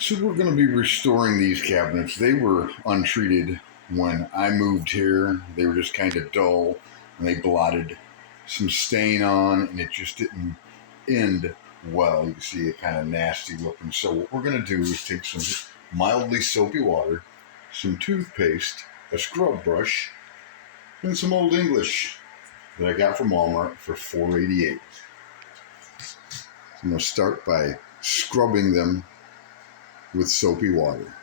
So we're going to be restoring these cabinets. They were untreated when I moved here. They were just kind of dull and they blotted some stain on and it just didn't end well. You can see it kind of nasty looking. So what we're going to do is take some mildly soapy water, some toothpaste, a scrub brush, and some Old English that I got from Walmart for $4.88. I'm going to start by scrubbing them with soapy water. I'm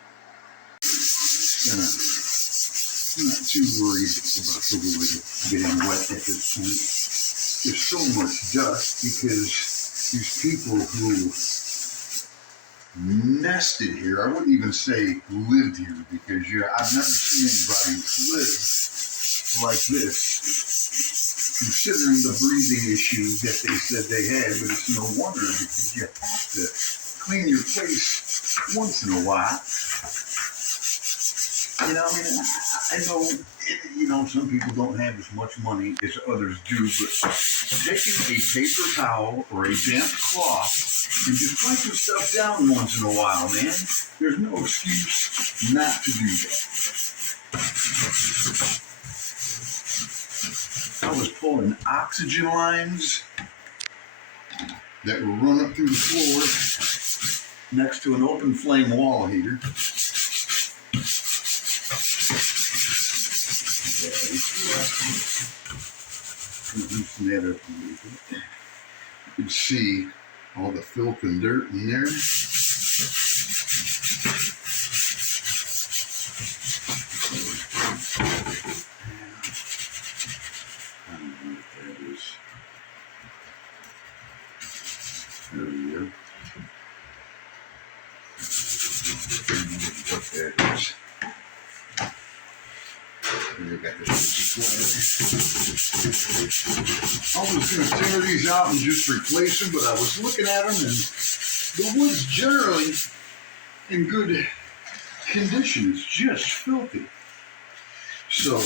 not too worried about the wood getting wet at this point. There's so much dust because these people who nested here, I wouldn't even say lived here because I've never seen anybody live like this, considering the breathing issues that they said they had, but it's no wonder because you have to clean your place once in a while. You know, I know, some people don't have as much money as others do, but taking a paper towel or a damp cloth and just wiping stuff down once in a while, man, there's no excuse not to do that. I was pulling oxygen lines that were run up through the floor next to an open flame wall heater. Loosen that up a little bit. You can see all the filth and dirt in there. I don't know what that is. There we go. I don't know what that is. We got this I was going to tear these out and just replace them, but I was looking at them and the wood's generally in good condition. It's just filthy. So,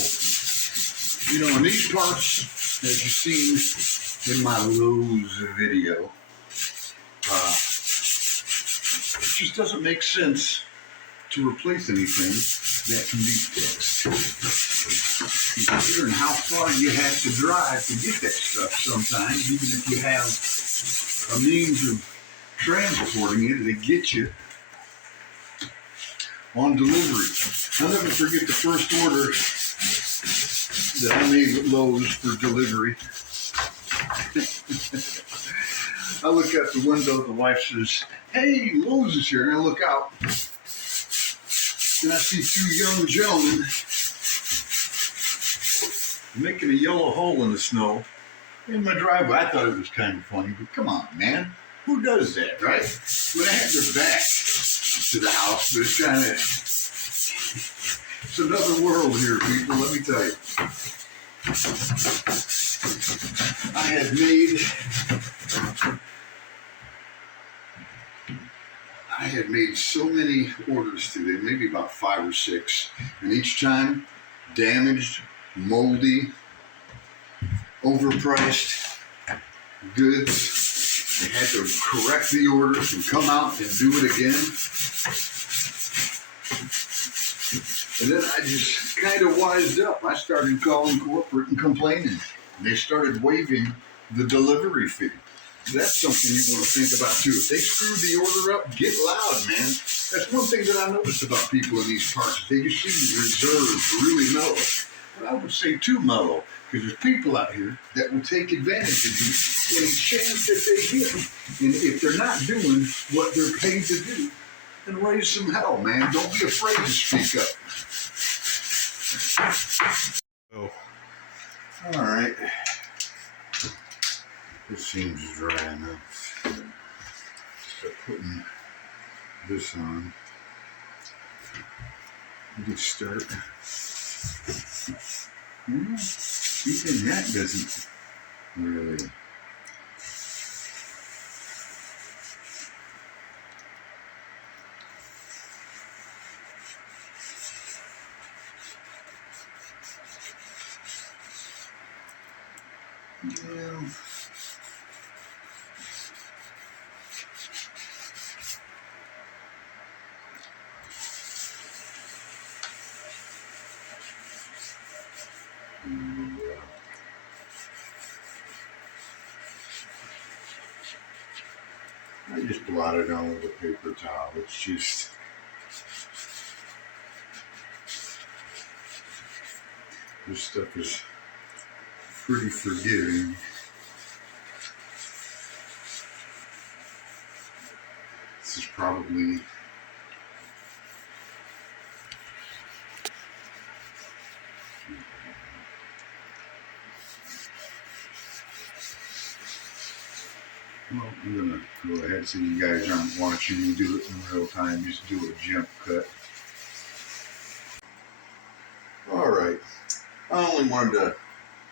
in these parts, as you've seen in my Lowe's video, it just doesn't make sense to replace anything that can be fixed. Considering how far you have to drive to get that stuff sometimes, even if you have a means of transporting it to get you on delivery. I'll never forget the first order that I made with Lowe's for delivery. I look out the window, the wife says, "Hey, Lowe's is here," and I look out. And I see two young gentlemen making a yellow hole in the snow in my driveway. I thought it was kind of funny, but come on, man. Who does that, right? When I have their back to the house, but it's kind of, it's another world here, people, let me tell you. I had made so many orders today, maybe about 5 or 6, and each time damaged, moldy, overpriced goods. They had to correct the orders and come out and do it again. And then I just kind of wised up. I started calling corporate and complaining. And they started waiving the delivery fee. That's something you want to think about too. If they screwed the order up, get loud, man. That's one thing that I noticed about people in these parts. They just seem reserved, really mellow. But I would say too mellow, because there's people out here that will take advantage of you any chance that they get. And if they're not doing what they're paid to do, then raise some hell, man. Don't be afraid to speak up. Oh, all right. This seems dry enough. Start putting this on. We can start. Even that doesn't really. Yeah. And, I just blot it on with a paper towel. It's just, this stuff is pretty forgiving. This is probably well, I'm gonna go ahead so you guys aren't watching me do it in real time. Just do a jump cut. Alright. I only wanted to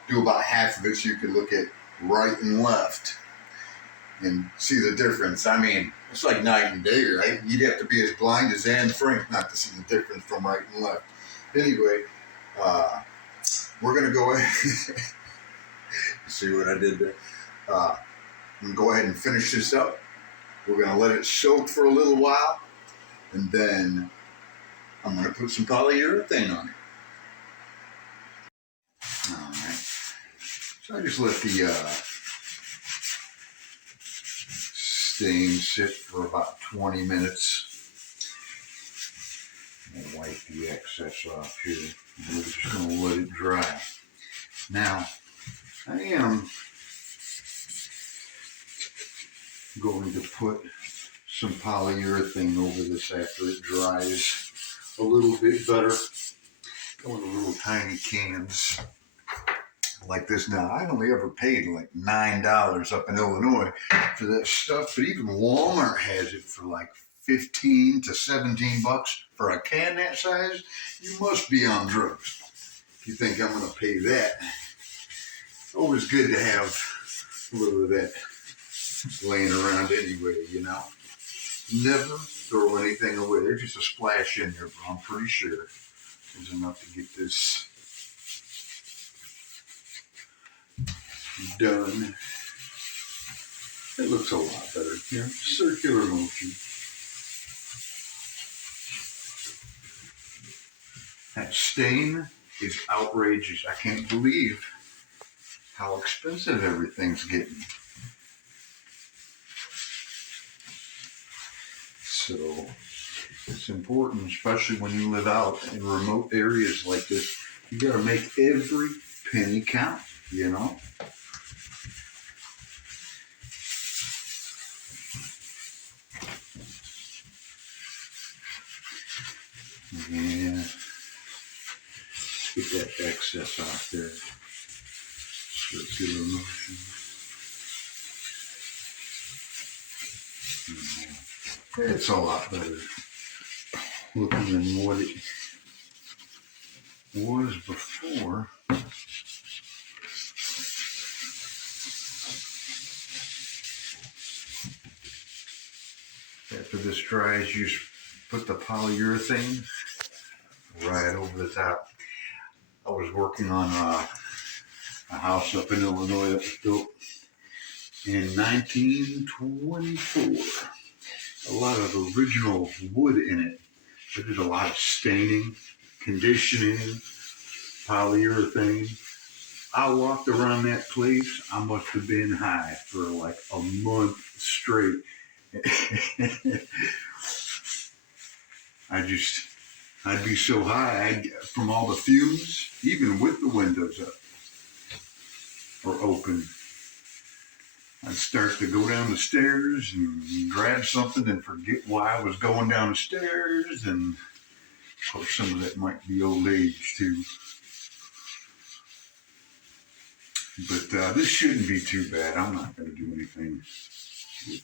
do about half of it so you could look at right and left and see the difference. I mean, it's like night and day, right? You'd have to be as blind as Anne Frank not to see the difference from right and left. Anyway, we're going to go ahead. See what I did there? I'm going to go ahead and finish this up. We're going to let it soak for a little while, and then I'm going to put some polyurethane on it. Alright. So I just let the stain sit for about 20 minutes. I'll wipe the excess off here. And we're just going to let it dry. Now, I am going to put some polyurethane over this after it dries a little bit better. Go in little tiny cans like this. Now, I only ever paid like $9 up in Illinois for that stuff, but even Walmart has it for like 15 to 17 bucks for a can that size. You must be on drugs if you think I'm going to pay that. Always good to have a little of that laying around anyway, you know. Never throw anything away. There's just a splash in there, but I'm pretty sure there's enough to get this done. It looks a lot better here. Circular motion. That stain is outrageous. I can't believe how expensive everything's getting. So it's important, especially when you live out in remote areas like this. You gotta make every penny count, you know? Yeah. Let's get that excess off there. Circular motion. It's a lot better looking than what it was before. After this dries, you just put the polyurethane right over the top. I was working on a house up in Illinois that was built in 1924. A lot of original wood in it. They did a lot of staining, conditioning, polyurethane. I walked around that place. I must have been high for like a month straight. I'd be so high from all the fumes, even with the windows up or open. I'd start to go down the stairs and grab something and forget why I was going down the stairs. And of course, some of that might be old age too. But this shouldn't be too bad. I'm not going to do anything with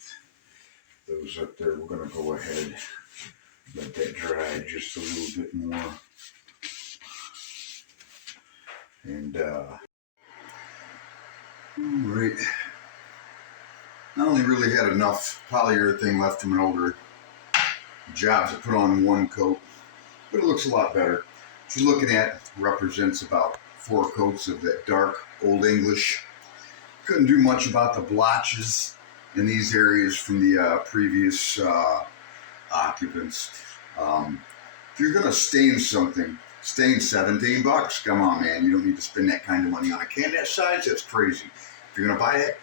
those up there. We're going to go ahead and let that dry just a little bit more. And, all right. I only really had enough polyurethane left from an older job to put on one coat, but it looks a lot better. What you're looking at represents about 4 coats of that dark Old English. Couldn't do much about the blotches in these areas from the previous occupants. If you're going to stain something, Stain, 17 bucks. Come on, man. You don't need to spend that kind of money on a can that size. That's crazy. If you're going to buy it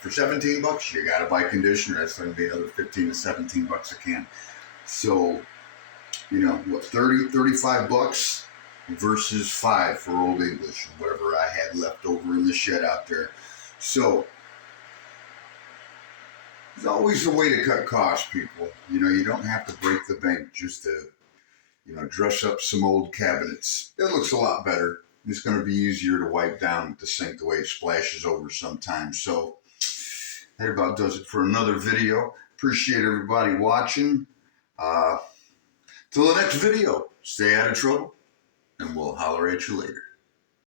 for 17 bucks, you got to buy conditioner. That's going to be another 15 to 17 bucks a can. So, you know, what, 30, 35 bucks versus 5 for Old English, whatever I had left over in the shed out there. So, there's always a way to cut costs, people. You know, you don't have to break the bank just to, you know, dress up some old cabinets. It looks a lot better. It's going to be easier to wipe down with the sink the way it splashes over sometimes. So that about does it for another video. Appreciate everybody watching. Till the next video, stay out of trouble, and we'll holler at you later.